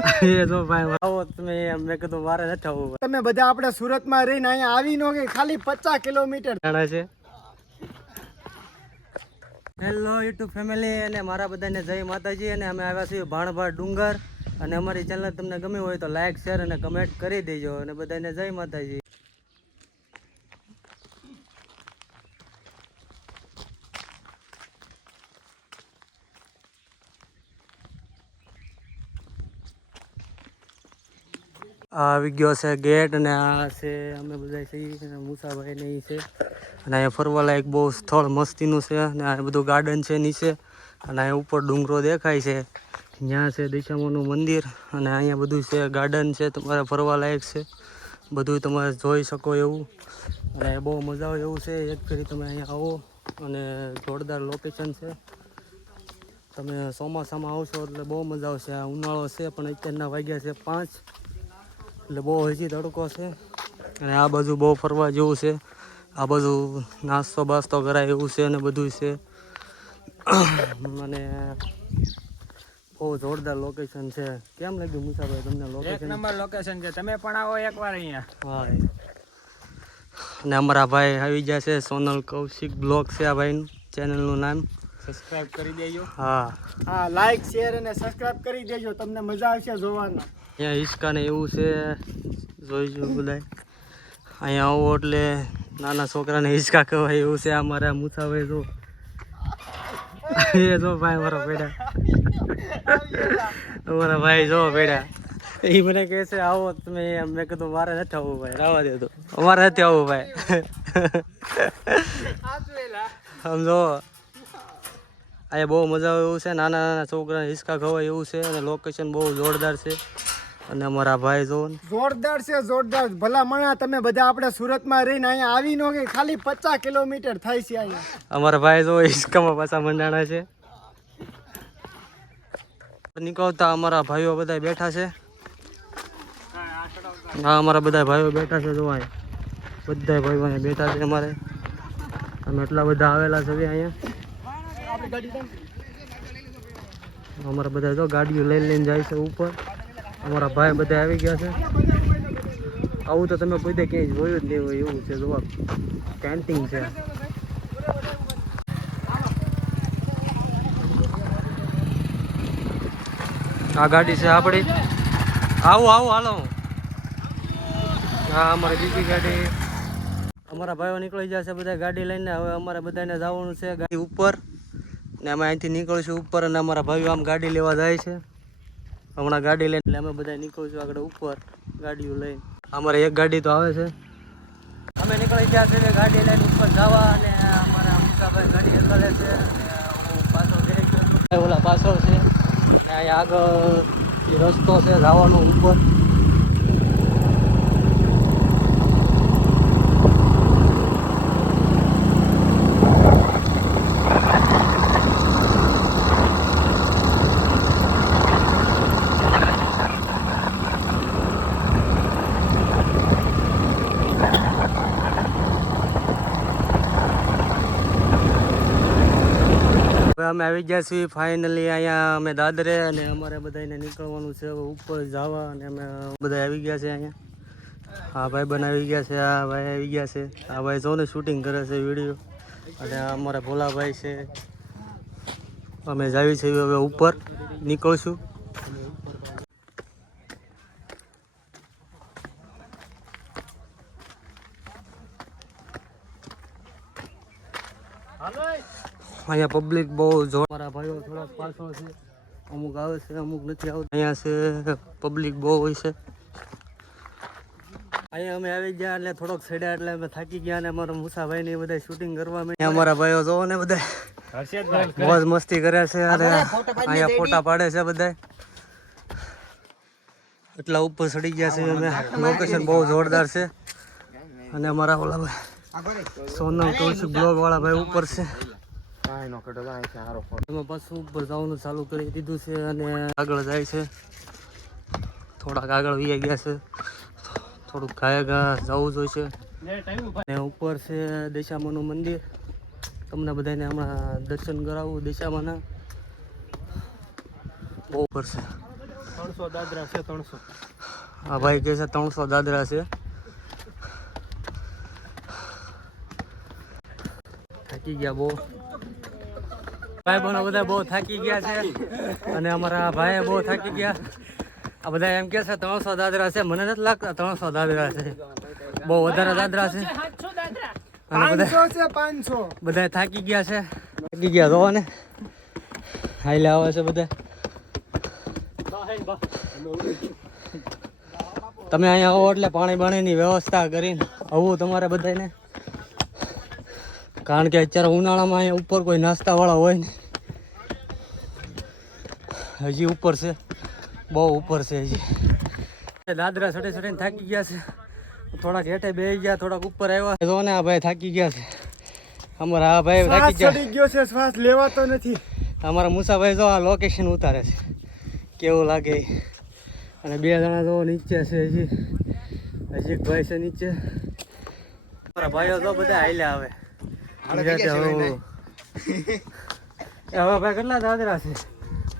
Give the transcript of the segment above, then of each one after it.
એ તો ભાઈ આવો તમે, મેં કીધું મારે નથી આવવું. તમે બધા આપણે સુરતમાં રહીને અહીંયા આવી નો કે ખાલી 50 કિલોમીટર જાણે છે. હેલો યુટ્યુબ ફેમિલી અને મારા બધાને જય માતાજી. અને અમે આવ્યા છીએ ભાણભાર ડુંગર. અને અમારી ચેનલ તમને ગમી હોય તો લાઈક શેર અને કમેન્ટ કરી દેજો. અને બધાને જય માતાજી. આવી ગયો છે ગેટ અને આ છે અમે બધા છીએ મુસાભાઈ ને ઈ છે. અને અહીંયા ફરવા લાયક બહુ સ્થળ મસ્તીનું છે. અને આ બધું ગાર્ડન છે નીચે. અને અહીંયા ઉપર ડુંગરો દેખાય છે. ત્યાં છે દિશામાનું મંદિર. અને અહીંયા બધું છે ગાર્ડન છે, તમારે ફરવા લાયક છે, બધું તમારે જોઈ શકો એવું. અને બહુ મજા આવે એવું છે. એક ફેરી તમે અહીંયા આવો અને જોરદાર લોકેશન છે. તમે ચોમાસામાં આવશો એટલે બહુ મજા આવશે. આ ઉનાળો છે પણ અત્યારના વાગ્યા છે 5, એટલે બહુ હજી તડકો છે. અને આ બાજુ બહુ ફરવા જેવું છે. આ બાજુ નાસ્તો બાસ્તો કરાય એવું છે અને બધું છે. અને બહુ જોરદાર લોકેશન છે. કેમ લાગ્યું મુસાભાઈ તમને લોકેશન? એક નંબર લોકેશન છે, તમે પણ આવો એકવાર અહીંયા. હા. અને અમારા ભાઈ આવી ગયા છે, સોનલ કૌશિક બ્લોગ છે આ ભાઈનું ચેનલનું નામ. સબસ્ક્રાઇબ કરી દેજો. હા, લાઈક શેર અને સબસ્ક્રાઇબ કરી દેજો, તમને મજા આવશે જોવાના. અહીંયા હિંચકા ને એવું છે, જોઈજો બધાય. અહીંયા આવો એટલે નાના છોકરાને હિંચકા કહેવાય એવું છે. અમારા મુસાભાઈ જો એ જો ભાઈ મારા પેડા, અમારા ભાઈ જો પેડા. એ મને કહે છે આવો તમે. મેં કીધું મારે નથી આવવું ભાઈ, રાવા દે તો, અમારે નથી આવવું ભાઈ. સમજો અહીંયા બહુ મજા આવે એવું છે. નાના નાના છોકરાને હિંચકા ખવાય એવું છે. અને લોકેશન બહુ જોરદાર છે. અને અમારા ભાઈ જો જોરદાર છે, જોરદાર. ભલા મણા તમે બધા આપણે સુરતમાં રહીને અહીંયા આવી નો કે ખાલી 50 કિલોમીટર થાય છે અહીંયા. અમારા ભાઈ જો હિંચકામાં પાછા મંડાણા છે. નીકળતા અમારા ભાઈઓ બધા બેઠા છે. હા, અમારા બધા ભાઈઓ બેઠા છે. જો બધા ભાઈઓ અહીંયા બેઠા છે અમારે. અમે એટલા બધા આવેલા છે અહીંયા. અમારા બધા જો ગાડીઓ લઈને લઈને જાય છે ઉપર. અમારા ભાઈ બધા આવી ગયા છે. આવું તો તમે કોઈ ક્યાંય જોયું જ નહીં હોય એવું છે. જોવા કેન્ટીન છે. આ ગાડી છે આપણી. આવું આવું હાલો. હા, અમારી બીજી ગાડી. અમારા ભાઈઓ નીકળી જશે બધા ગાડી લઈને. હવે અમારે બધાને જવાનું છે ગાડી ઉપર. ને અમે અહીંથી નીકળીશું ઉપર. અને અમારા ભાઈઓ આમ ગાડી લેવા જાય છે હમણાં ગાડી લઈને. એટલે અમે બધા નીકળીશું આગળ ઉપર ગાડીઓ લઈને. અમારે એક ગાડી તો આવે છે. અમે નીકળી ગયા છે ગાડી લઈને ઉપર જવા. અને અમારા મુસાભાઈ ગાડી નીકળે છે. હું પાછળ જઈ ગયો, ઓલા પાછળ છે. અહીંયા આગળ રસ્તો છે જવાનો ઉપર. અમે આવી ગયા છીએ ફાઇનલી અહીંયા અમે દાદરે. અને અમારે બધાને નીકળવાનું છે હવે ઉપર જવા. અને અમે બધા આવી ગયા છે અહીંયા. હા, ભાઈ બન આવી ગયા છે. આ ભાઈ આવી ગયા છે. આ ભાઈ જોને શૂટિંગ કરે છે વિડીયો. અને અમારા ભોલાભાઈ છે. અમે જાવી છીએ હવે ઉપર નીકળશું. અહીંયા પબ્લિક બહુ જોર. મારા ભાઈઓ થોડાક પાછળ છે, અમુક આવે છે અમુક નથી આવતું. અહીંયા છે પબ્લિક બહુ હોય છે. અહીંયા અમે આવી ગયા એટલે થોડોક છેડ્યા એટલે અમે થાકી ગયા. અને અમારા મુસાભાઈ ને બધા શૂટિંગ કરવા માંડ્યા. અમારા ભાઈઓ જોવો ને બધા મોજ મસ્તી કરે છે. અને અહીંયા ફોટા પાડે છે બધા. એટલા ઉપર ચડી ગયા છે અમે. લોકેશન બહુ જોરદાર છે. અને અમારા ઓલા ભાઈ સોનલ કૌશિક બ્લોગ વાળા ભાઈ ઉપર છે. એમાં પાછું ઉપર જવાનું ચાલુ કરી દીધું છે. અને આગળ જાય છે. થોડાક આગળ વી ગયા છે. થોડુંક ગાયા જવું જોઈશે. અને ઉપર છે દિશામાનું મંદિર. તમને બધાને હમણાં દર્શન કરાવું દિશામાના. બહુ ઉપર છે. 300 દાદરા છે 300. આ ભાઈ કહે છે 300 દાદરા છે. થાકી ગયા બહુ ભાઈ બહેનો બધા બહુ થાકી ગયા છે અને અમારા ભાઈ બહુ થાકી ગયા. આ બધા એમ કે છે 300 દાદરા છે. મને નથી લાગતા 300 દાદરા છે. બહુ વધારે દાદરા છે. 500 છે 500. બધા થાકી ગયા છે. થાકી ગયા જોવો ને હાઈલે આવે છે બધા. તમે અહીંયા આવો એટલે પાણી બાણીની વ્યવસ્થા કરીને આવું તમારે બધાને, કારણ કે અત્યારે ઉનાળામાં અહીંયા ઉપર કોઈ નાસ્તાવાળા હોય ને. હજી ઉપર છે, બહુ ઉપર છે હજી. દાદરા ચડી ચડીને થાકી ગયા છે. થોડાક હેઠે બેસી ગયા, થોડાક ઉપર આવ્યા. જો ને આ ભાઈ થાકી ગયા છે. અમારા આ ભાઈ થાકી ગયા. ચડી ગયો છે, શ્વાસ લેવાતો નથી. અમારા મુસાભાઈ જો આ લોકેશન ઉતારે છે કેવું લાગે. અને 2 જણા જો નીચે છે. હજી એક ભાઈ છે નીચે. અમારા ભાઈઓ તો બધા હાલ્યા આવે. હવે ભાઈ કેટલા દાદરા છે?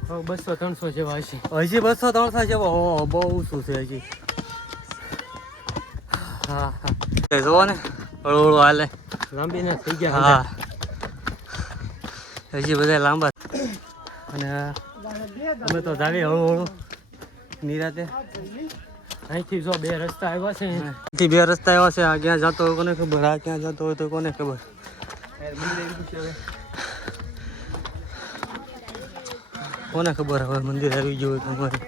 200-300 જેવા હશે. હજી 200-300 જેવો. બહુ ઊંચું છે હજી. હા હા જોવો ને હળવું હળવું હાલે. લાંબીને થઈ ગયા. હા હજી બધા લાંબા. અને અમે તો જાવી હળવું હળવું નિરાતે. અહીંથી જો 2 રસ્તા આવ્યા છે. અહીંથી 2 રસ્તા આવ્યા છે. આ ક્યાં જતો હોય કોને ખબર, આ ક્યાં જતો હોય તો કોને ખબર. કોને ખબર હવે મંદિર આવી ગયું હોય તમારે.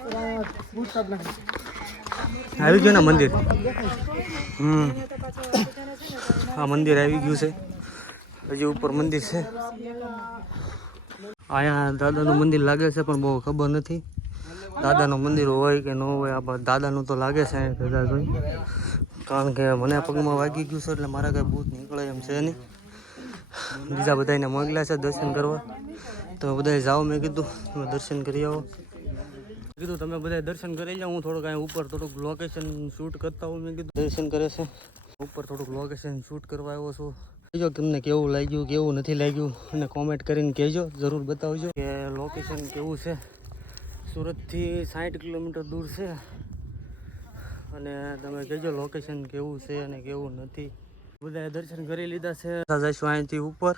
આવી ગયું ને મંદિર. આ મંદિર આવી ગયું છે. હજી ઉપર મંદિર છે. અહીંયા દાદાનું મંદિર લાગે છે પણ બહુ ખબર નથી દાદાનું મંદિર હોય કે ન હોય. આ દાદાનું તો લાગે છે કદાચ હોય, કારણ કે મને પગમાં વાગી ગયું છે એટલે મારા કંઈ ભૂત નીકળે એમ છે નહીં. બીજા બધાને મોકલ્યા છે દર્શન કરવા. તમે બધા જાઓ, મેં કીધું તમે દર્શન કરી આવો. કીધું તમે બધા દર્શન કરી જાઓ. હું થોડુંક અહીંયા ઉપર થોડુંક લોકેશન શૂટ કરતા હોઉં. મેં કીધું દર્શન કરે છે ઉપર થોડુંક લોકેશન શૂટ કરવા આવ્યો છું. કહેજો તમને કેવું લાગ્યું, કેવું નથી લાગ્યું, અને કોમેન્ટ કરીને કહેજો. જરૂર બતાવજો કે લોકેશન કેવું છે. સુરતથી 60 કિલોમીટર દૂર છે. અને તમે કહેજો લોકેશન કેવું છે અને કેવું નથી. બધાએ દર્શન કરી લીધા છે. જઈશું અહીંથી ઉપર.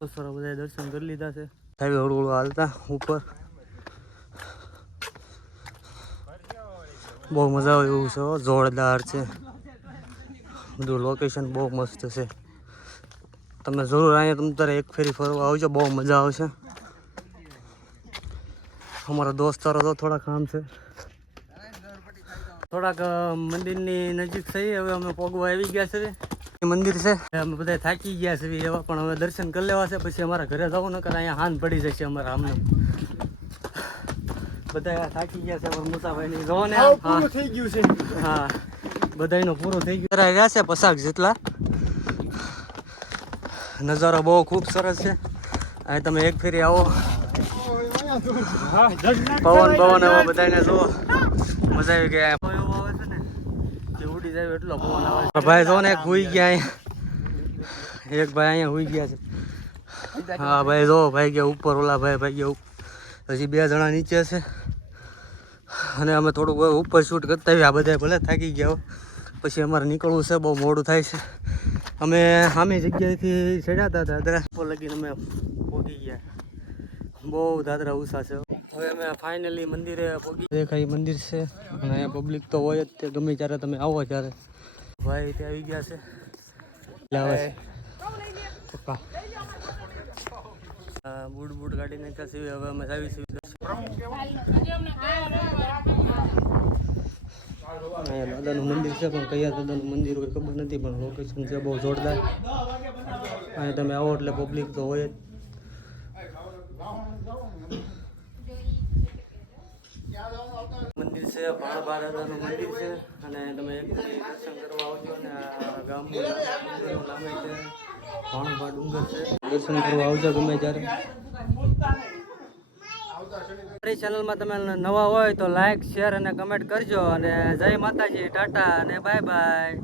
બધાએ દર્શન કરી લીધા છે. હળવું હળવું હાલતા ઉપર. બહુ મજા આવે એવું છે. જોરદાર છે બધું. લોકેશન બહુ મસ્ત છે. તમે જરૂર અહીંયા તમે તારે એક ફેરી ફરવા આવજો, બહુ મજા આવશે. અમારા દોસ્તારો તો થોડા કામ છે. થોડાક મંદિરની નજીક થઈ. હવે અમે પોગવા આવી ગયા છે. મંદિર છે. અમે બધા થાકી ગયા છે એવા, પણ હવે દર્શન કરી લેવા છે. પછી અમારા ઘરે જવું નકર અહીંયા હાન પડી જશે અમારા આમને. બધા થાકી ગયા છે. અમારા મુસાભાઈ જોવો ને પૂરું થઈ ગયું છે. હા બધાયનું પૂરું થઈ ગયું. રહ્યા છે 50 જેટલા. નજારો બહુ ખૂબ સરસ છે. અહીં તમે એક ફેરી આવો. પવન એવો બધાને જુઓ. મજા આવી ગયા. એવો આવે છે ને કે ઉડી જાય એટલો પવન આવે. ભાઈ જો ને એક હુઈ ગયા અહીંયા. એક ભાઈ અહીંયા હુઈ ગયા છે. હા ભાઈ જો ભાઈ ગયા ઉપર. ઓલા ભાઈ ગયા ઉપર. હજી 2 જણા નીચે છે. અને અમે થોડુંક ઉપર શૂટ કરતા આવ્યા. આ બધા ભલે થાકી ગયા. પછી અમારે નીકળવું છે. બહુ મોડું થાય છે. અમે સામી જગ્યાએથી ચડ્યા હતા દાદરા ઉપર લગીને અમે પહોંચી ગયા. બહુ દાદરા ઊંચા છે. હવે અમે ફાઇનલી મંદિરે પહોંચી. દેખાય મંદિર છે અને અહીંયા પબ્લિક તો હોય જ. તે ગમે ત્યારે તમે આવો ત્યારે. ભાઈ ત્યાં આવી ગયા છે. આવે છે પપ્પા. બૂટ કાઢી નાખ્યા છે. હવે અમે આવીશું. અહીંયા દાદાનું મંદિર છે પણ કયા દાદાનું મંદિર હોય ખબર નથી, પણ લોકેશન છે બહુ જોરદાર. અહીંયા તમે આવો એટલે પબ્લિક તો હોય જ. મંદિર છે ભાણબા દાદાનું મંદિર છે. અને તમે એક દર્શન કરવા આવજો. અને આ ગામનું મંદિરનું નામ છે ભાણબા ડુંગર છે. દર્શન કરવા આવજો ગમે ત્યારે. મારી ચેનલમાં તમે નવા હોય તો લાઈક, શેર અને કમેન્ટ કરજો. અને જય માતાજી, ટાટા અને બાય બાય.